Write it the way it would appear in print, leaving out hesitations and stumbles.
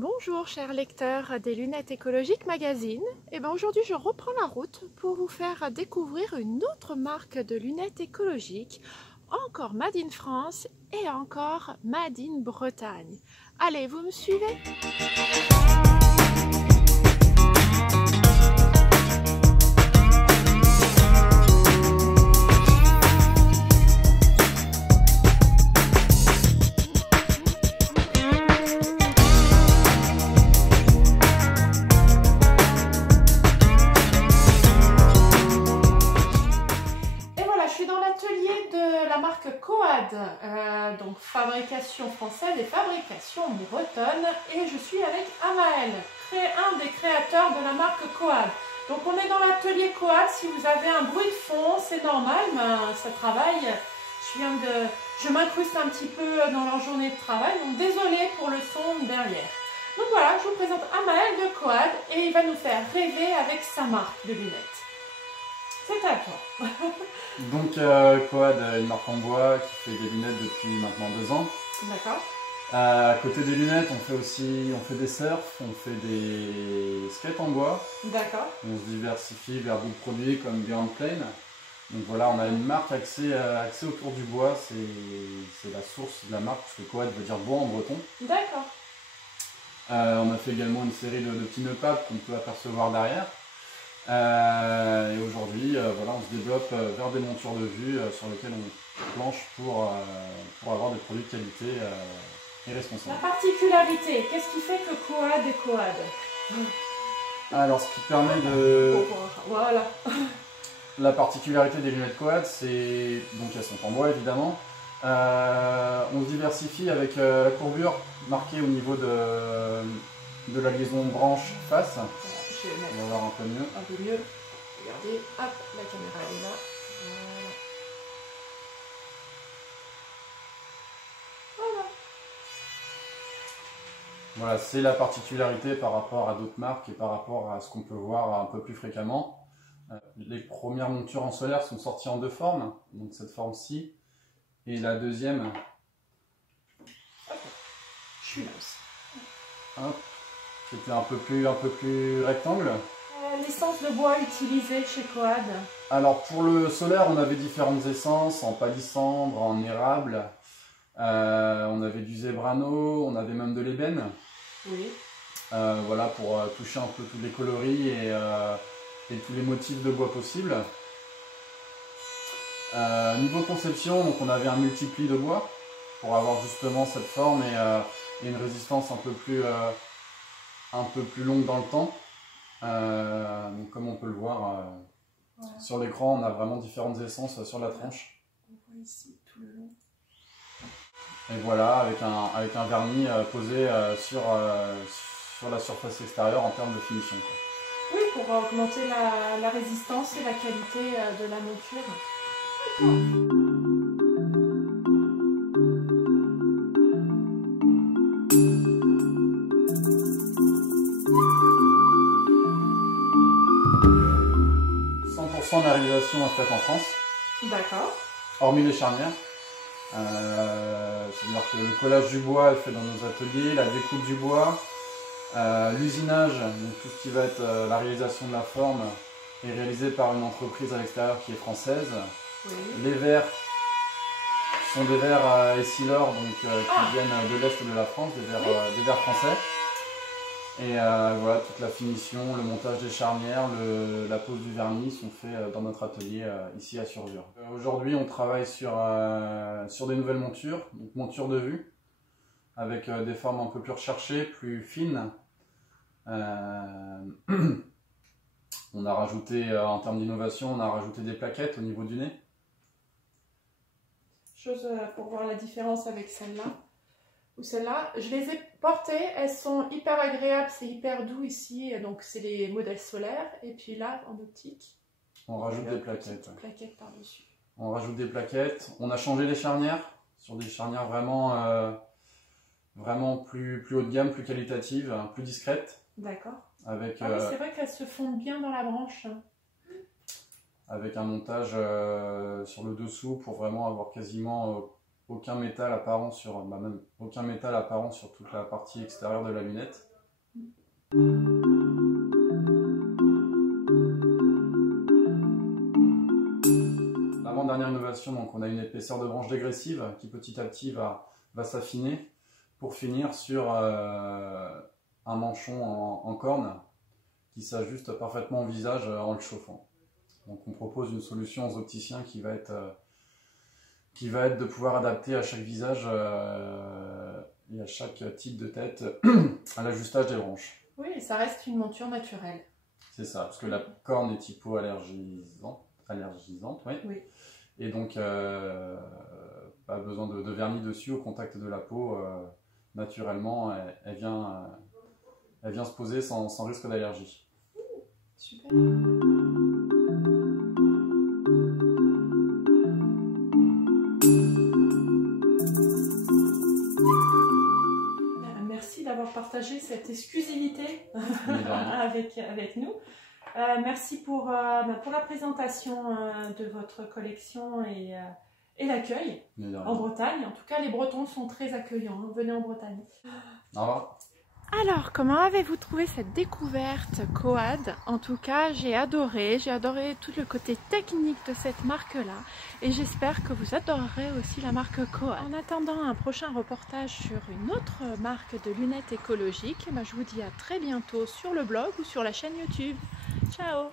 Bonjour chers lecteurs des Lunettes Écologiques Magazine. Aujourd'hui je reprends la route pour vous faire découvrir une autre marque de lunettes écologiques, encore Made in France et encore Made in Bretagne. Allez, vous me suivez? L'atelier de la marque Coad, donc fabrication française et fabrication bretonne, et je suis avec Amael, un des créateurs de la marque Coad. Donc on est dans l'atelier Coad. Si vous avez un bruit de fond, c'est normal, mais ça travaille. Je m'incruste un petit peu dans leur journée de travail, donc désolé pour le son derrière. Donc voilà, je vous présente Amael de Coad et il va nous faire rêver avec sa marque de lunettes. C'est à toi. Donc Coad, une marque en bois qui fait des lunettes depuis maintenant 2 ans. D'accord. À côté des lunettes, on fait des surfs, on fait des skates en bois. D'accord. On se diversifie vers d'autres produits comme Beyond Plain. Donc voilà, on a une marque axée autour du bois, c'est la source de la marque, parce que Coad veut dire bois en breton. D'accord. On a fait également une série de petits nœuds pads qu'on peut apercevoir derrière. Et aujourd'hui, voilà, on se développe vers des montures de vue sur lesquelles on planche pour avoir des produits de qualité et responsables. La particularité, qu'est-ce qui fait que Coad est Coad? Alors, ce qui permet de... Voilà. La particularité des lunettes Coad, c'est... Donc, elles sont en bois, évidemment. On se diversifie avec la courbure marquée au niveau de la liaison branche-face. Je vais mettre on va voir un peu mieux. Regardez, hop, la caméra est là. Voilà. Voilà, c'est la particularité par rapport à d'autres marques et par rapport à ce qu'on peut voir un peu plus fréquemment. Les premières montures en solaire sont sorties en 2 formes, donc cette forme-ci et la deuxième. Okay. Je suis là aussi. Hop, c'était un peu plus rectangle. L'essence de bois utilisée chez Coad? Alors pour le solaire, on avait différentes essences, en palissandre, en érable, on avait du zébrano, on avait même de l'ébène. Oui. Voilà, pour toucher un peu tous les coloris et tous les motifs de bois possibles. Niveau conception, donc on avait un multipli de bois pour avoir justement cette forme et une résistance un peu plus longue dans le temps. Donc comme on peut le voir voilà. Sur l'écran, on a vraiment différentes essences sur la tranche. On voit ici tout le long. Et voilà, avec un vernis posé sur la surface extérieure en termes de finition. Oui, pour augmenter la résistance et la qualité de la monture. La réalisation est faite en France. D'accord. Hormis les charnières. C'est-à-dire que le collage du bois est fait dans nos ateliers, la découpe du bois, l'usinage, donc tout ce qui va être la réalisation de la forme, est réalisé par une entreprise à l'extérieur qui est française. Oui. Les verres sont des verres Essilor, donc qui viennent de l'Est de la France, des verres français. Et voilà, toute la finition, le montage des charnières, la pose du vernis sont faits dans notre atelier ici à Survure. Aujourd'hui, on travaille sur des nouvelles montures, donc montures de vue, avec des formes un peu plus recherchées, plus fines. On a rajouté, en termes d'innovation, on a rajouté des plaquettes au niveau du nez. Chose pour voir la différence avec celle-là. Ou celle-là, je les ai portées, elles sont hyper agréables, c'est hyper doux ici, donc c'est les modèles solaires. Et puis là, en optique, on rajoute des plaquettes. Plaquettes par-dessus. On rajoute des plaquettes. On a changé les charnières sur des charnières vraiment plus haut de gamme, plus qualitatives, plus discrètes. D'accord. Avec, oui, c'est vrai qu'elles se fondent bien dans la branche. Avec un montage sur le dessous pour vraiment avoir quasiment aucun métal apparent sur toute la partie extérieure de la lunette. L'avant-dernière innovation, donc on a une épaisseur de branche dégressive qui petit à petit va s'affiner pour finir sur un manchon en corne qui s'ajuste parfaitement au visage en le chauffant. Donc on propose une solution aux opticiens qui va être de pouvoir adapter à chaque visage et à chaque type de tête à l'ajustage des branches. Oui, et ça reste une monture naturelle. C'est ça, parce que la corne est hypoallergisante, oui. Oui. Et donc pas besoin de vernis dessus au contact de la peau. Naturellement, elle vient se poser sans risque d'allergie. Super. Merci d'avoir partagé cette exclusivité avec nous. Merci pour la présentation de votre collection et l'accueil en Bretagne. En tout cas, les Bretons sont très accueillants. Hein. Venez en Bretagne. Au revoir. Alors, comment avez-vous trouvé cette découverte Coad? En tout cas, j'ai adoré tout le côté technique de cette marque-là et j'espère que vous adorerez aussi la marque Coad. En attendant un prochain reportage sur une autre marque de lunettes écologiques, je vous dis à très bientôt sur le blog ou sur la chaîne YouTube. Ciao!